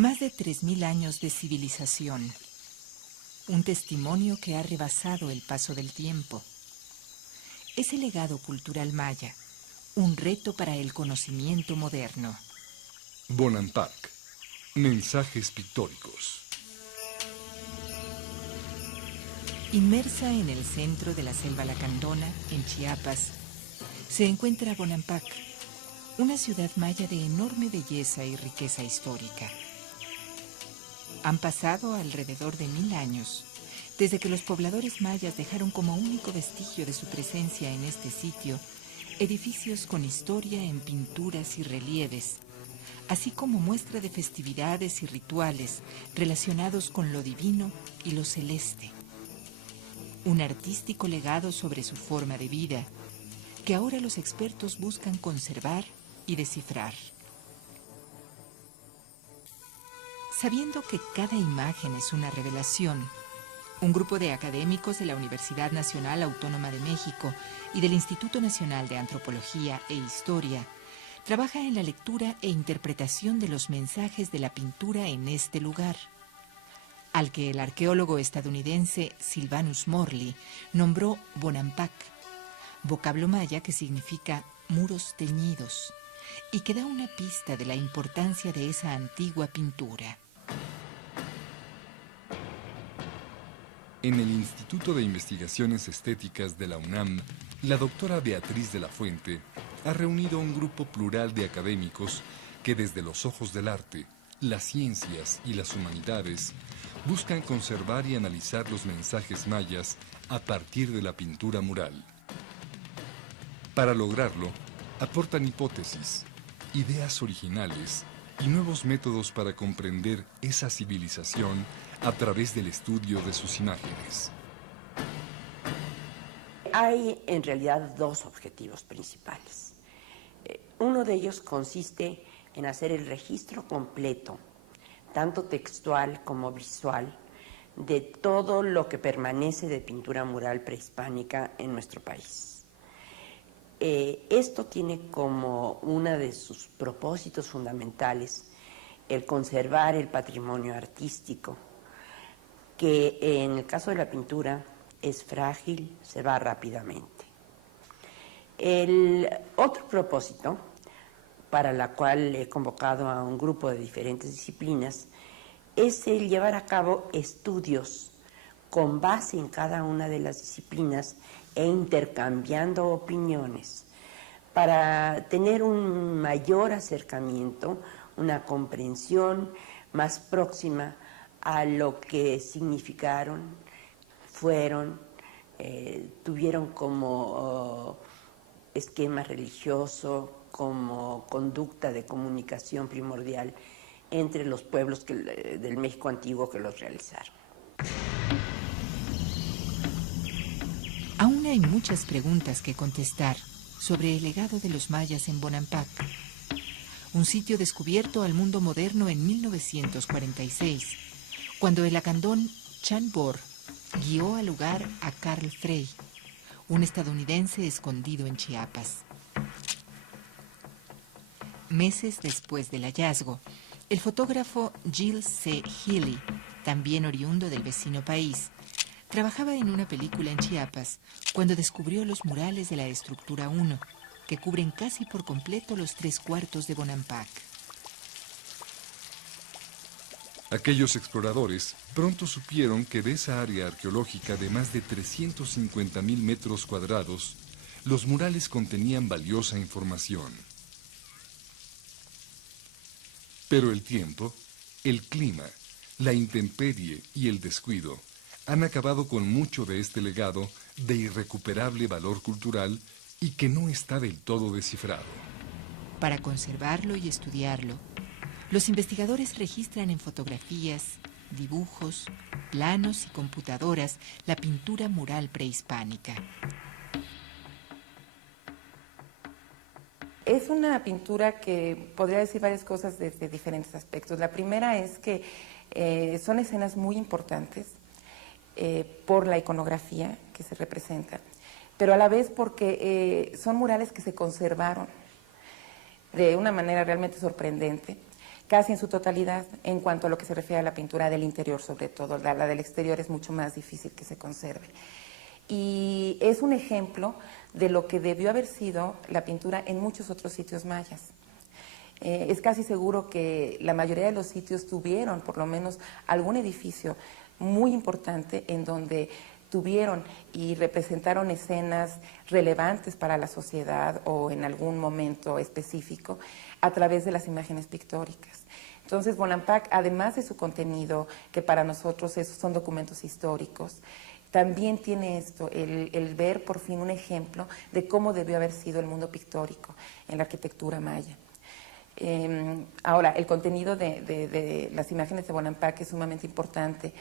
Más de 3000 años de civilización. Un testimonio que ha rebasado el paso del tiempo. Es el legado cultural maya, un reto para el conocimiento moderno. Bonampak, mensajes pictóricos. Inmersa en el centro de la selva lacandona, en Chiapas, se encuentra Bonampak, una ciudad maya de enorme belleza y riqueza histórica. Han pasado alrededor de 1000 años, desde que los pobladores mayas dejaron como único vestigio de su presencia en este sitio edificios con historia en pinturas y relieves, así como muestra de festividades y rituales relacionados con lo divino y lo celeste. Un artístico legado sobre su forma de vida, que ahora los expertos buscan conservar y descifrar. Sabiendo que cada imagen es una revelación, un grupo de académicos de la Universidad Nacional Autónoma de México y del Instituto Nacional de Antropología e Historia trabaja en la lectura e interpretación de los mensajes de la pintura en este lugar, al que el arqueólogo estadounidense Sylvanus Morley nombró Bonampak, vocablo maya que significa muros teñidos, y que da una pista de la importancia de esa antigua pintura. En el Instituto de Investigaciones Estéticas de la UNAM, la doctora Beatriz de la Fuente ha reunido un grupo plural de académicos que desde los ojos del arte, las ciencias y las humanidades buscan conservar y analizar los mensajes mayas a partir de la pintura mural. Para lograrlo, aportan hipótesis, ideas originales y nuevos métodos para comprender esa civilización a través del estudio de sus imágenes. Hay en realidad dos objetivos principales. Uno de ellos consiste en hacer el registro completo, tanto textual como visual, de todo lo que permanece de pintura mural prehispánica en nuestro país. Esto tiene como uno de sus propósitos fundamentales el conservar el patrimonio artístico, que en el caso de la pintura es frágil, se va rápidamente. El otro propósito, para la cual he convocado a un grupo de diferentes disciplinas, es el llevar a cabo estudios con base en cada una de las disciplinas e intercambiando opiniones para tener un mayor acercamiento, una comprensión más próxima a lo que significaron, fueron, tuvieron como esquema religioso, como conducta de comunicación primordial entre los pueblos del México antiguo que los realizaron. Aún hay muchas preguntas que contestar sobre el legado de los mayas en Bonampak, un sitio descubierto al mundo moderno en 1946, cuando el lacandón Chan Bor guió al lugar a Carl Frey, un estadounidense escondido en Chiapas. Meses después del hallazgo, el fotógrafo Giles C. Healy, también oriundo del vecino país, trabajaba en una película en Chiapas cuando descubrió los murales de la estructura 1, que cubren casi por completo los 3/4 de Bonampak. Aquellos exploradores pronto supieron que de esa área arqueológica de más de 350,000 metros cuadrados, los murales contenían valiosa información. Pero el tiempo, el clima, la intemperie y el descuido han acabado con mucho de este legado de irrecuperable valor cultural y que no está del todo descifrado. Para conservarlo y estudiarlo, los investigadores registran en fotografías, dibujos, planos y computadoras la pintura mural prehispánica. Es una pintura que podría decir varias cosas desde diferentes aspectos. La primera es que son escenas muy importantes por la iconografía que se representa, pero a la vez porque son murales que se conservaron de una manera realmente sorprendente. casi en su totalidad, en cuanto a lo que se refiere a la pintura del interior sobre todo. La del exterior es mucho más difícil que se conserve. Y es un ejemplo de lo que debió haber sido la pintura en muchos otros sitios mayas. Es casi seguro que la mayoría de los sitios tuvieron por lo menos algún edificio muy importante en donde tuvieron y representaron escenas relevantes para la sociedad o en algún momento específico a través de las imágenes pictóricas. Entonces, Bonampak, además de su contenido, que para nosotros son documentos históricos, también tiene esto, el ver por fin un ejemplo de cómo debió haber sido el mundo pictórico en la arquitectura maya. Ahora, el contenido de las imágenes de Bonampak es sumamente importante.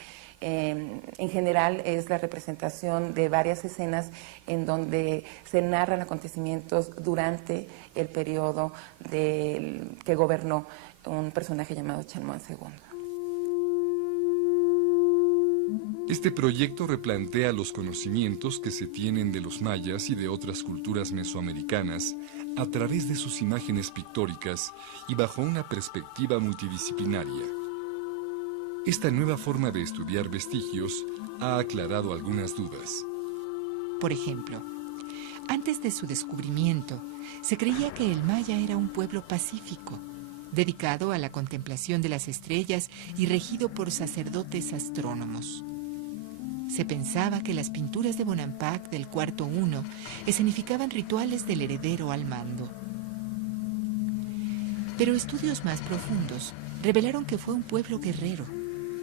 En general es la representación de varias escenas en donde se narran acontecimientos durante el periodo que gobernó un personaje llamado Chan II. Este proyecto replantea los conocimientos que se tienen de los mayas y de otras culturas mesoamericanas a través de sus imágenes pictóricas y bajo una perspectiva multidisciplinaria. Esta nueva forma de estudiar vestigios ha aclarado algunas dudas. Por ejemplo, antes de su descubrimiento, se creía que el maya era un pueblo pacífico, dedicado a la contemplación de las estrellas y regido por sacerdotes astrónomos. Se pensaba que las pinturas de Bonampak del cuarto I escenificaban rituales del heredero al mando. Pero estudios más profundos revelaron que fue un pueblo guerrero,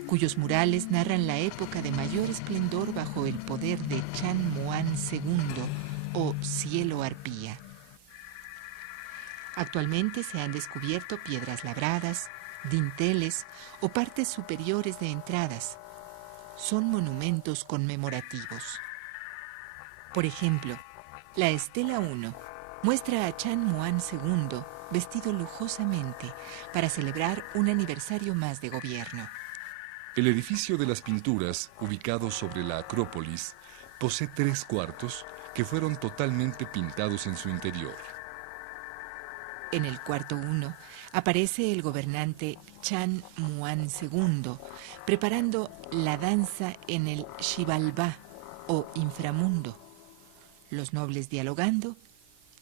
cuyos murales narran la época de mayor esplendor bajo el poder de Chan Muán II, o Cielo Arpía. Actualmente se han descubierto piedras labradas, dinteles o partes superiores de entradas. Son monumentos conmemorativos. Por ejemplo, la Estela 1 muestra a Chan Muán II vestido lujosamente para celebrar un aniversario más de gobierno. El edificio de las pinturas, ubicado sobre la Acrópolis, posee 3 cuartos que fueron totalmente pintados en su interior. En el cuarto I aparece el gobernante Chan Muán II preparando la danza en el Xibalbá, o inframundo, los nobles dialogando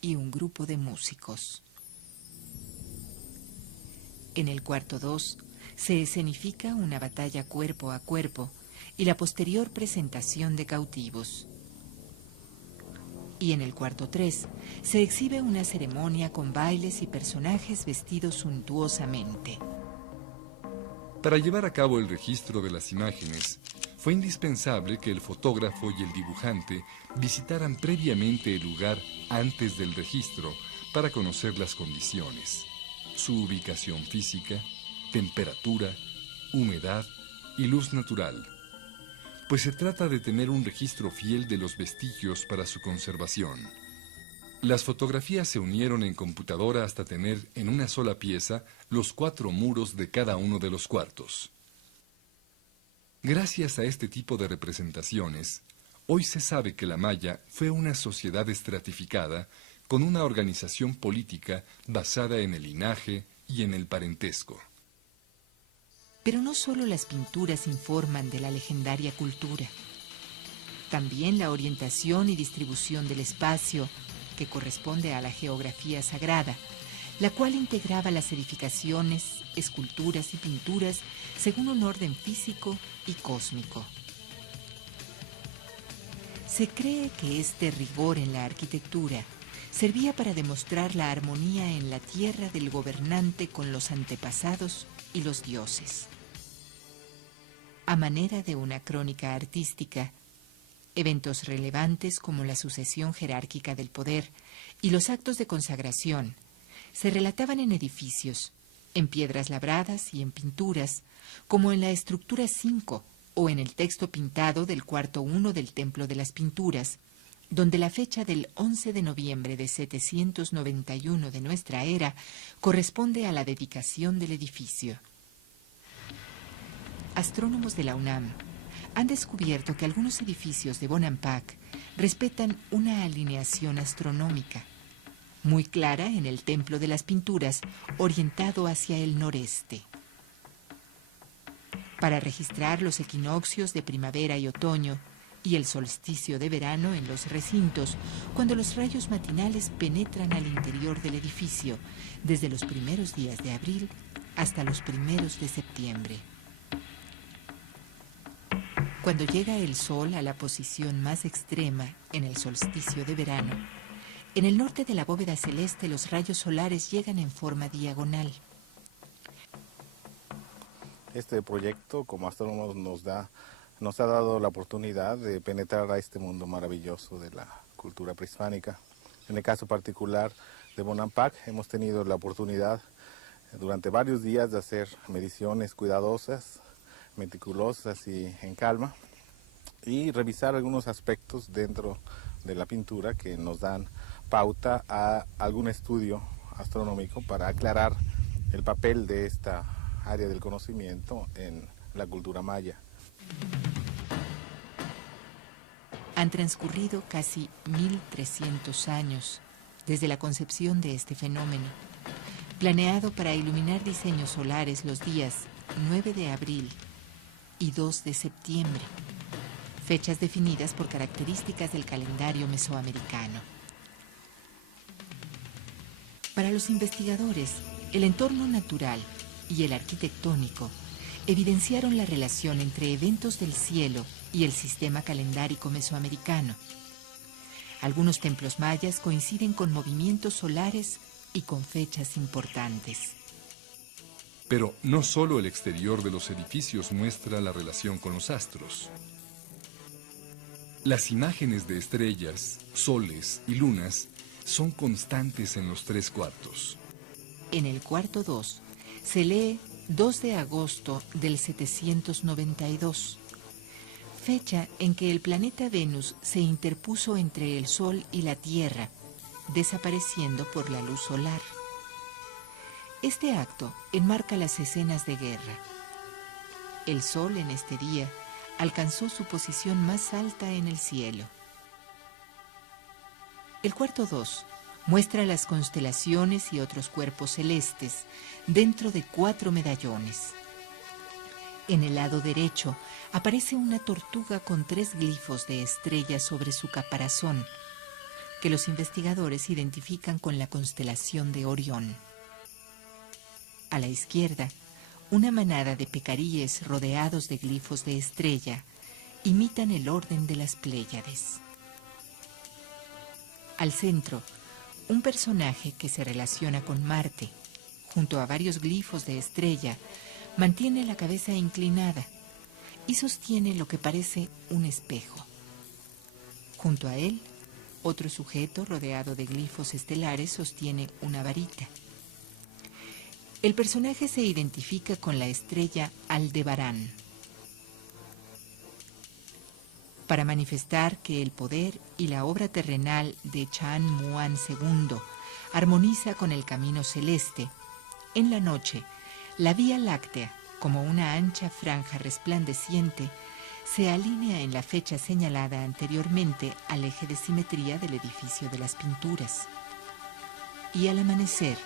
y un grupo de músicos. En el cuarto II se escenifica una batalla cuerpo a cuerpo y la posterior presentación de cautivos. Y en el cuarto III se exhibe una ceremonia con bailes y personajes vestidos suntuosamente. Para llevar a cabo el registro de las imágenes, fue indispensable que el fotógrafo y el dibujante visitaran previamente el lugar antes del registro para conocer las condiciones, su ubicación física, temperatura, humedad y luz natural, pues se trata de tener un registro fiel de los vestigios para su conservación. Las fotografías se unieron en computadora hasta tener en una sola pieza los 4 muros de cada uno de los cuartos. Gracias a este tipo de representaciones, hoy se sabe que la Maya fue una sociedad estratificada con una organización política basada en el linaje y en el parentesco. Pero no solo las pinturas informan de la legendaria cultura. También la orientación y distribución del espacio, que corresponde a la geografía sagrada, la cual integraba las edificaciones, esculturas y pinturas según un orden físico y cósmico. Se cree que este rigor en la arquitectura servía para demostrar la armonía en la tierra del gobernante con los antepasados y los dioses. A manera de una crónica artística, eventos relevantes como la sucesión jerárquica del poder y los actos de consagración se relataban en edificios, en piedras labradas y en pinturas, como en la estructura 5 o en el texto pintado del cuarto I del Templo de las Pinturas, donde la fecha del 11 de noviembre de 791 de nuestra era corresponde a la dedicación del edificio. Astrónomos de la UNAM han descubierto que algunos edificios de Bonampak respetan una alineación astronómica. muy clara en el templo de las pinturas, orientado hacia el noreste. Para registrar los equinoccios de primavera y otoño y el solsticio de verano en los recintos, cuando los rayos matinales penetran al interior del edificio, desde los primeros días de abril hasta los primeros de septiembre. Cuando llega el sol a la posición más extrema en el solsticio de verano, en el norte de la bóveda celeste los rayos solares llegan en forma diagonal. Este proyecto, como astrónomos, nos ha dado la oportunidad de penetrar a este mundo maravilloso de la cultura prehispánica. En el caso particular de Bonampak, hemos tenido la oportunidad durante varios días de hacer mediciones cuidadosas, meticulosas y en calma, y revisar algunos aspectos dentro de la pintura que nos dan pauta a algún estudio astronómico para aclarar el papel de esta área del conocimiento en la cultura maya. Han transcurrido casi 1300 años desde la concepción de este fenómeno, planeado para iluminar diseños solares los días 9 de abril y 2 de septiembre, fechas definidas por características del calendario mesoamericano. Para los investigadores, el entorno natural y el arquitectónico evidenciaron la relación entre eventos del cielo y el sistema calendárico mesoamericano. Algunos templos mayas coinciden con movimientos solares y con fechas importantes. Pero no solo el exterior de los edificios muestra la relación con los astros. Las imágenes de estrellas, soles y lunas son constantes en los 3 cuartos. En el cuarto 2 se lee 2 de agosto del 792, fecha en que el planeta Venus se interpuso entre el Sol y la Tierra, desapareciendo por la luz solar. Este acto enmarca las escenas de guerra. El Sol en este día alcanzó su posición más alta en el cielo. El cuarto 2 muestra las constelaciones y otros cuerpos celestes dentro de 4 medallones. En el lado derecho aparece una tortuga con 3 glifos de estrellas sobre su caparazón, que los investigadores identifican con la constelación de Orión. A la izquierda, una manada de pecaríes rodeados de glifos de estrella imitan el orden de las Pléyades. Al centro, un personaje que se relaciona con Marte, junto a varios glifos de estrella, mantiene la cabeza inclinada y sostiene lo que parece un espejo. Junto a él, otro sujeto rodeado de glifos estelares sostiene una varita. El personaje se identifica con la estrella Aldebarán. Para manifestar que el poder y la obra terrenal de Chan Muan II armoniza con el camino celeste, en la noche, la Vía Láctea, como una ancha franja resplandeciente, se alinea en la fecha señalada anteriormente al eje de simetría del edificio de las pinturas. Y al amanecer,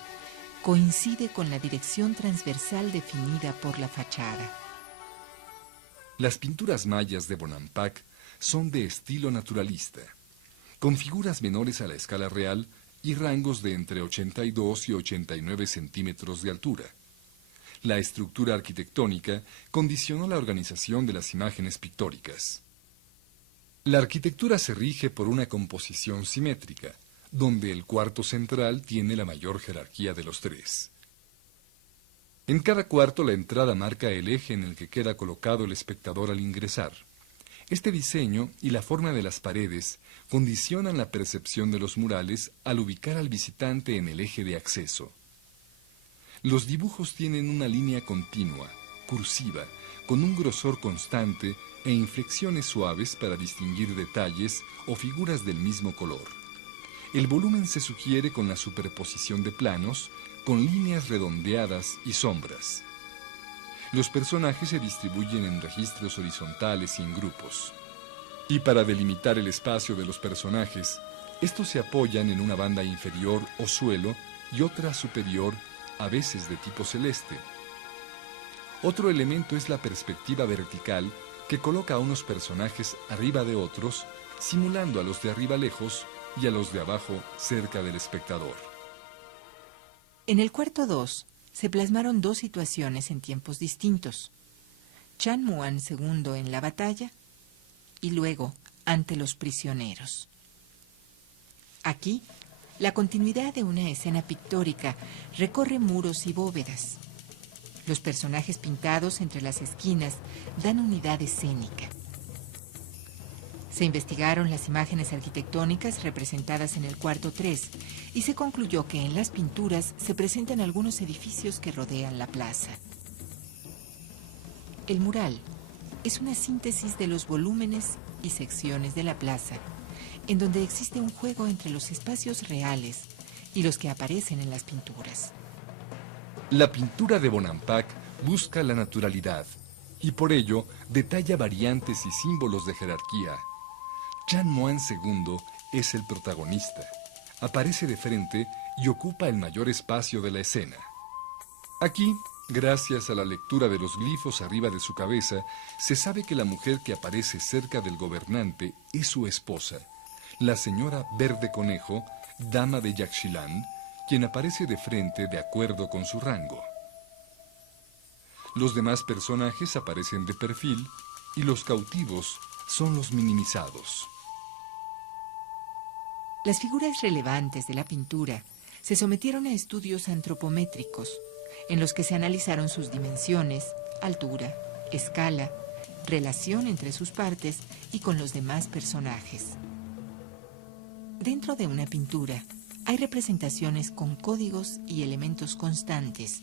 coincide con la dirección transversal definida por la fachada. Las pinturas mayas de Bonampak son de estilo naturalista, con figuras menores a la escala real y rangos de entre 82 y 89 centímetros de altura. La estructura arquitectónica condicionó la organización de las imágenes pictóricas. La arquitectura se rige por una composición simétrica, donde el cuarto central tiene la mayor jerarquía de los 3. En cada cuarto la entrada marca el eje en el que queda colocado el espectador al ingresar. Este diseño y la forma de las paredes condicionan la percepción de los murales al ubicar al visitante en el eje de acceso. Los dibujos tienen una línea continua, cursiva, con un grosor constante e inflexiones suaves para distinguir detalles o figuras del mismo color. El volumen se sugiere con la superposición de planos, con líneas redondeadas y sombras. Los personajes se distribuyen en registros horizontales y en grupos. Y para delimitar el espacio de los personajes, Estos se apoyan en una banda inferior o suelo y otra superior, a veces de tipo celeste. Otro elemento es la perspectiva vertical, que coloca a unos personajes arriba de otros, simulando a los de arriba lejos y a los de abajo cerca del espectador. En el cuarto 2 se plasmaron dos situaciones en tiempos distintos. Chan Muan II en la batalla y luego ante los prisioneros. Aquí, la continuidad de una escena pictórica recorre muros y bóvedas. Los personajes pintados entre las esquinas dan unidad escénica. Se investigaron las imágenes arquitectónicas representadas en el cuarto 3 y se concluyó que en las pinturas se presentan algunos edificios que rodean la plaza. El mural es una síntesis de los volúmenes y secciones de la plaza, en donde existe un juego entre los espacios reales y los que aparecen en las pinturas. La pintura de Bonampak busca la naturalidad y por ello detalla variantes y símbolos de jerarquía. Chan Muan II es el protagonista. Aparece de frente y ocupa el mayor espacio de la escena. Aquí, gracias a la lectura de los glifos arriba de su cabeza, se sabe que la mujer que aparece cerca del gobernante es su esposa, la señora Verde Conejo, dama de Yaxchilán, quien aparece de frente de acuerdo con su rango. Los demás personajes aparecen de perfil y los cautivos son los minimizados. Las figuras relevantes de la pintura se sometieron a estudios antropométricos, en los que se analizaron sus dimensiones, altura, escala, relación entre sus partes y con los demás personajes. Dentro de una pintura hay representaciones con códigos y elementos constantes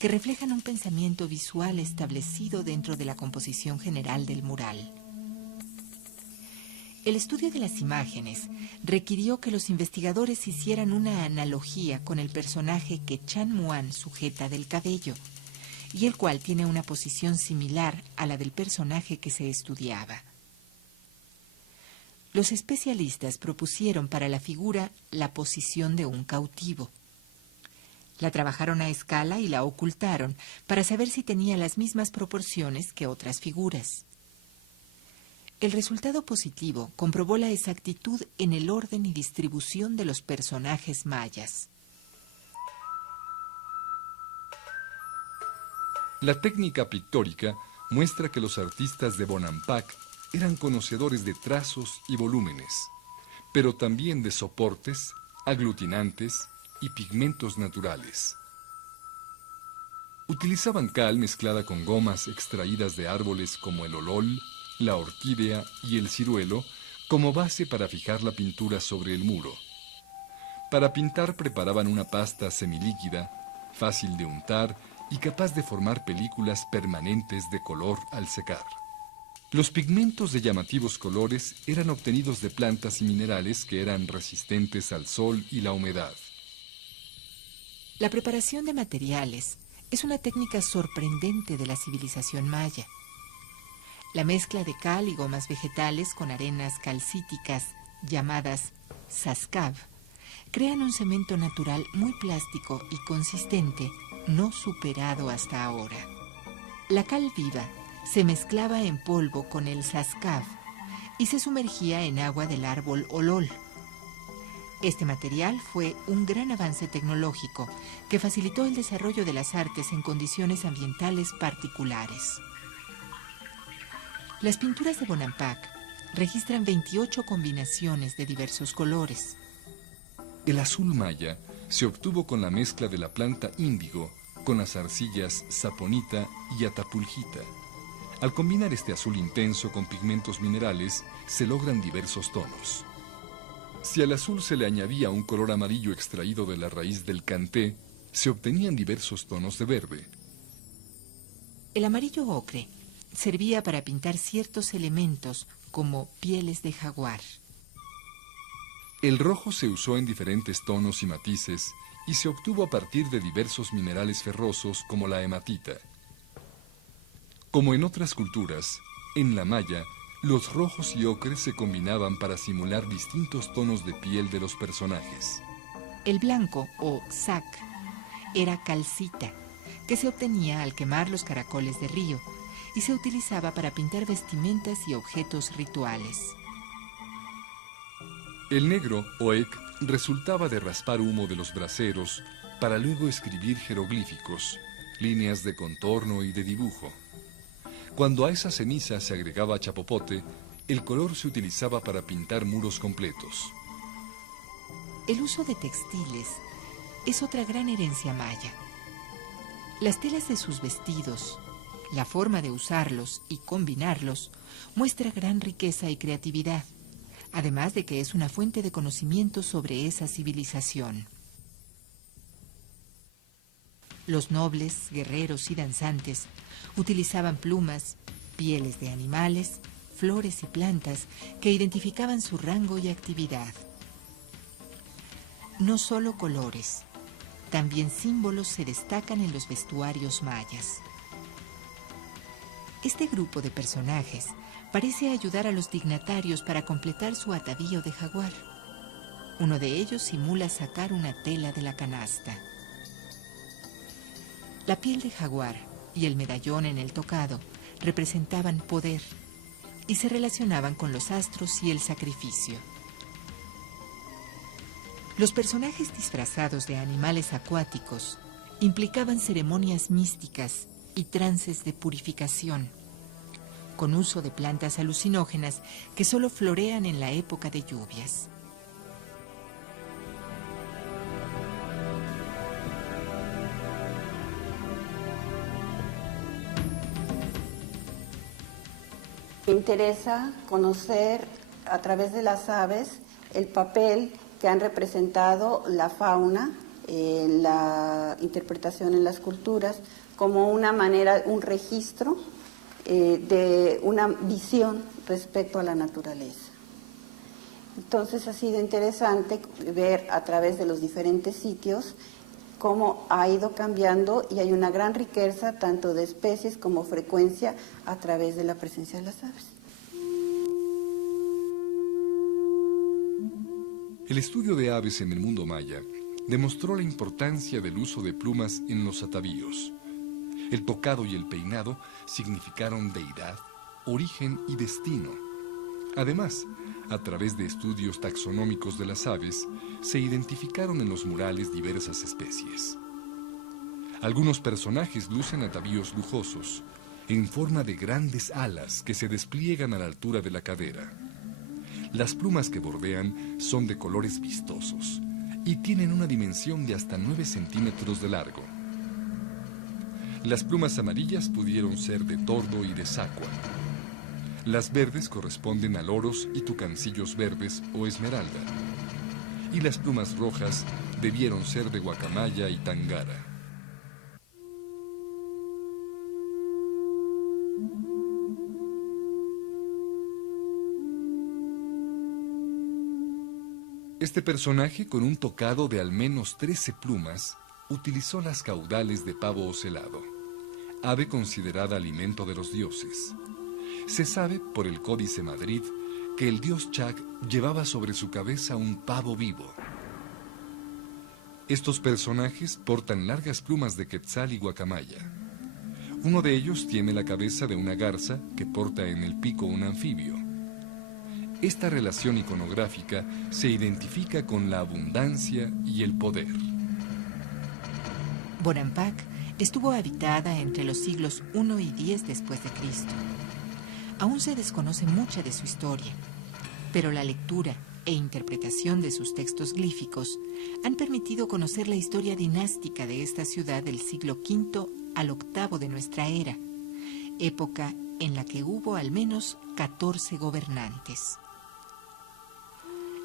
que reflejan un pensamiento visual establecido dentro de la composición general del mural. El estudio de las imágenes requirió que los investigadores hicieran una analogía con el personaje que Chan Muan sujeta del cabello, y el cual tiene una posición similar a la del personaje que se estudiaba. Los especialistas propusieron para la figura la posición de un cautivo. La trabajaron a escala y la ocultaron para saber si tenía las mismas proporciones que otras figuras. El resultado positivo comprobó la exactitud en el orden y distribución de los personajes mayas. La técnica pictórica muestra que los artistas de Bonampak eran conocedores de trazos y volúmenes, pero también de soportes, aglutinantes y pigmentos naturales. Utilizaban cal mezclada con gomas extraídas de árboles como el olol, la orquídea y el ciruelo como base para fijar la pintura sobre el muro. Para pintar preparaban una pasta semilíquida, fácil de untar y capaz de formar películas permanentes de color al secar. Los pigmentos de llamativos colores eran obtenidos de plantas y minerales que eran resistentes al sol y la humedad. La preparación de materiales es una técnica sorprendente de la civilización maya. La mezcla de cal y gomas vegetales con arenas calcíticas llamadas sascav crean un cemento natural muy plástico y consistente, no superado hasta ahora. La cal viva se mezclaba en polvo con el sascav y se sumergía en agua del árbol olol. Este material fue un gran avance tecnológico que facilitó el desarrollo de las artes en condiciones ambientales particulares. Las pinturas de Bonampak registran 28 combinaciones de diversos colores. El azul maya se obtuvo con la mezcla de la planta índigo con las arcillas saponita y atapulgita. Al combinar este azul intenso con pigmentos minerales, se logran diversos tonos. Si al azul se le añadía un color amarillo extraído de la raíz del canté, se obtenían diversos tonos de verde. El amarillo ocre servía para pintar ciertos elementos como pieles de jaguar. El rojo se usó en diferentes tonos y matices y se obtuvo a partir de diversos minerales ferrosos como la hematita. Como en otras culturas, en la maya, Los rojos y ocres se combinaban para simular distintos tonos de piel de los personajes. El blanco, o sac, era calcita, que se obtenía al quemar los caracoles de río y se utilizaba para pintar vestimentas y objetos rituales. El negro, o ec, resultaba de raspar humo de los braseros para luego escribir jeroglíficos, líneas de contorno y de dibujo. Cuando a esa ceniza se agregaba chapopote, el color se utilizaba para pintar muros completos. El uso de textiles es otra gran herencia maya. Las telas de sus vestidos, la forma de usarlos y combinarlos, muestra gran riqueza y creatividad, además de que es una fuente de conocimiento sobre esa civilización. Los nobles, guerreros y danzantes utilizaban plumas, pieles de animales, flores y plantas que identificaban su rango y actividad. No solo colores, también símbolos se destacan en los vestuarios mayas. Este grupo de personajes parece ayudar a los dignatarios para completar su atavío de jaguar. Uno de ellos simula sacar una tela de la canasta. La piel de jaguar y el medallón en el tocado representaban poder y se relacionaban con los astros y el sacrificio. Los personajes disfrazados de animales acuáticos implicaban ceremonias místicas y trances de purificación, con uso de plantas alucinógenas que solo florean en la época de lluvias. Me interesa conocer a través de las aves el papel que han representado la fauna en la interpretación en las culturas como una manera, un registro de una visión respecto a la naturaleza. Entonces ha sido interesante ver a través de los diferentes sitios cómo ha ido cambiando y hay una gran riqueza tanto de especies como frecuencia a través de la presencia de las aves. El estudio de aves en el mundo maya demostró la importancia del uso de plumas en los atavíos. El tocado y el peinado significaron deidad, origen y destino. Además, a través de estudios taxonómicos de las aves, se identificaron en los murales diversas especies. Algunos personajes lucen atavíos lujosos, en forma de grandes alas que se despliegan a la altura de la cadera. Las plumas que bordean son de colores vistosos y tienen una dimensión de hasta 9 centímetros de largo. Las plumas amarillas pudieron ser de tordo y de sacua. Las verdes corresponden a loros y tucancillos verdes o esmeralda. Y las plumas rojas debieron ser de guacamaya y tangara. Este personaje, con un tocado de al menos 13 plumas, utilizó las caudales de pavo ocelado, ave considerada alimento de los dioses. Se sabe, por el Códice Madrid, que el dios Chac llevaba sobre su cabeza un pavo vivo. Estos personajes portan largas plumas de quetzal y guacamaya. Uno de ellos tiene la cabeza de una garza que porta en el pico un anfibio. Esta relación iconográfica se identifica con la abundancia y el poder. Bonampak estuvo habitada entre los siglos I y X después de Cristo. Aún se desconoce mucha de su historia, pero la lectura e interpretación de sus textos glíficos han permitido conocer la historia dinástica de esta ciudad del siglo V al VIII de nuestra era, época en la que hubo al menos 14 gobernantes.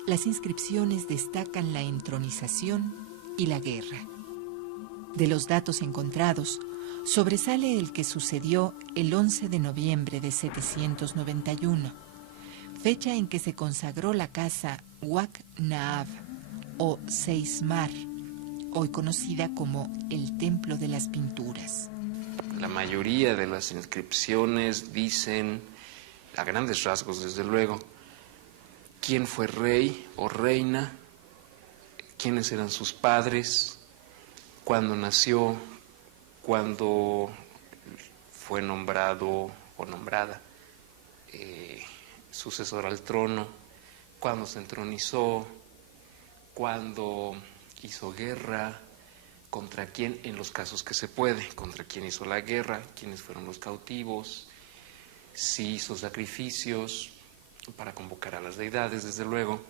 Las inscripciones destacan la entronización y la guerra. De los datos encontrados, sobresale el que sucedió el 11 de noviembre de 791, fecha en que se consagró la casa Huac Naab o Seismar, hoy conocida como el Templo de las Pinturas. La mayoría de las inscripciones dicen a grandes rasgos desde luego, quién fue rey o reina, quiénes eran sus padres, cuándo nació, cuándo fue nombrado o nombrada sucesor al trono, cuándo se entronizó, cuándo hizo guerra, contra quién en los casos que se puede, contra quién hizo la guerra, quiénes fueron los cautivos, si hizo sacrificios para convocar a las deidades, desde luego.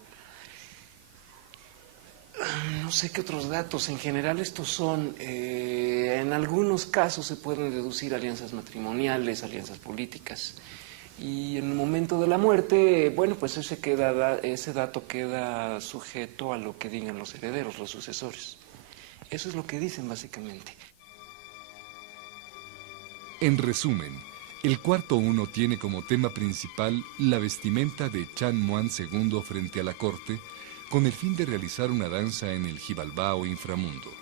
No sé qué otros datos, en general estos son, en algunos casos se pueden deducir alianzas matrimoniales, alianzas políticas, y en el momento de la muerte, bueno, pues ese dato queda sujeto a lo que digan los herederos, los sucesores. Eso es lo que dicen básicamente. En resumen, el cuarto uno tiene como tema principal la vestimenta de Chan Muan II frente a la corte, con el fin de realizar una danza en el Xibalbá o inframundo.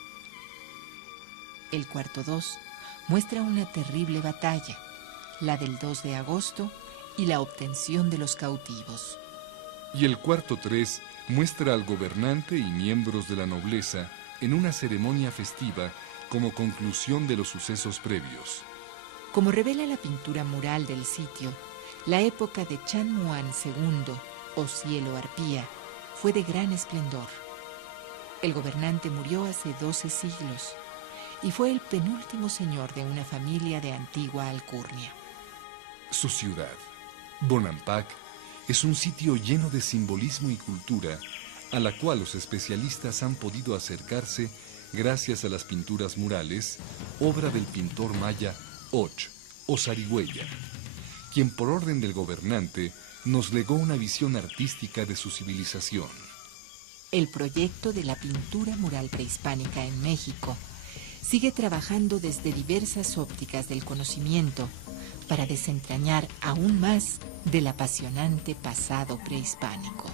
El cuarto 2 muestra una terrible batalla, la del 2 de agosto y la obtención de los cautivos. Y el cuarto 3 muestra al gobernante y miembros de la nobleza en una ceremonia festiva como conclusión de los sucesos previos. Como revela la pintura mural del sitio, la época de Chan Muan II, o cielo arpía, fue de gran esplendor. El gobernante murió hace 12 siglos y fue el penúltimo señor de una familia de antigua alcurnia. Su ciudad, Bonampak, es un sitio lleno de simbolismo y cultura a la cual los especialistas han podido acercarse gracias a las pinturas murales, obra del pintor maya Och o Zarigüeya, quien por orden del gobernante nos legó una visión artística de su civilización. El proyecto de la pintura mural prehispánica en México sigue trabajando desde diversas ópticas del conocimiento para desentrañar aún más del apasionante pasado prehispánico.